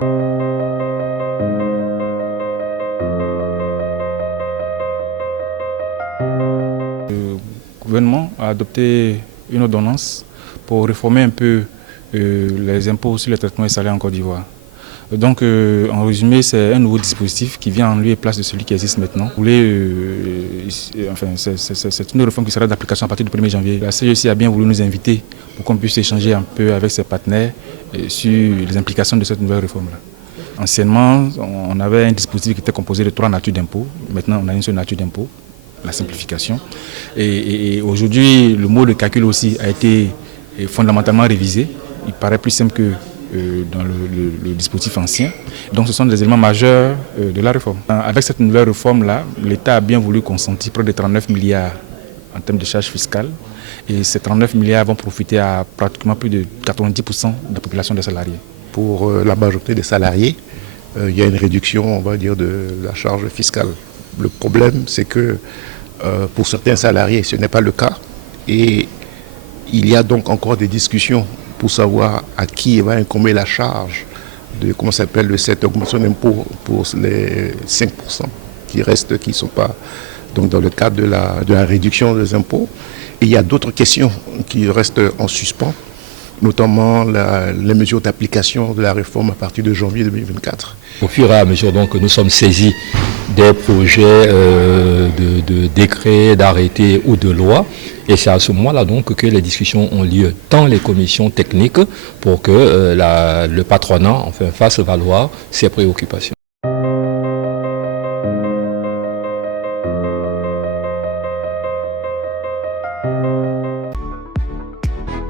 Le gouvernement a adopté une ordonnance pour réformer un peu les impôts sur les traitements des salaires en Côte d'Ivoire. Donc, en résumé, c'est un nouveau dispositif qui vient en lieu et place de celui qui existe maintenant. C'est une réforme qui sera d'application à partir du 1er janvier. La CEC a bien voulu nous inviter pour qu'on puisse échanger un peu avec ses partenaires sur les implications de cette nouvelle réforme-là. Anciennement, on avait un dispositif qui était composé de 3 natures d'impôts. Maintenant, on a une seule nature d'impôt, la simplification. Et aujourd'hui, le mode de calcul aussi a été fondamentalement révisé. Il paraît plus simple que dans le dispositif ancien. Donc ce sont des éléments majeurs de la réforme. Avec cette nouvelle réforme-là, l'État a bien voulu consentir près de 39 milliards en termes de charges fiscales. Et ces 39 milliards vont profiter à pratiquement plus de 90% de la population des salariés. Pour la majorité des salariés, il y a une réduction, on va dire, de la charge fiscale. Le problème, c'est que pour certains salariés, ce n'est pas le cas. Et il y a donc encore des discussions pour savoir à qui va incomber la charge de cette augmentation d'impôt pour les 5% qui restent, qui ne sont pas donc dans le cadre de la réduction des impôts. Et il y a d'autres questions qui restent en suspens, notamment les mesures d'application de la réforme à partir de janvier 2024. Au fur et à mesure donc, que nous sommes saisis des projets de décrets, d'arrêtés ou de lois, et c'est à ce moment-là donc que les discussions ont lieu dans les commissions techniques pour que le patronat fasse valoir ses préoccupations.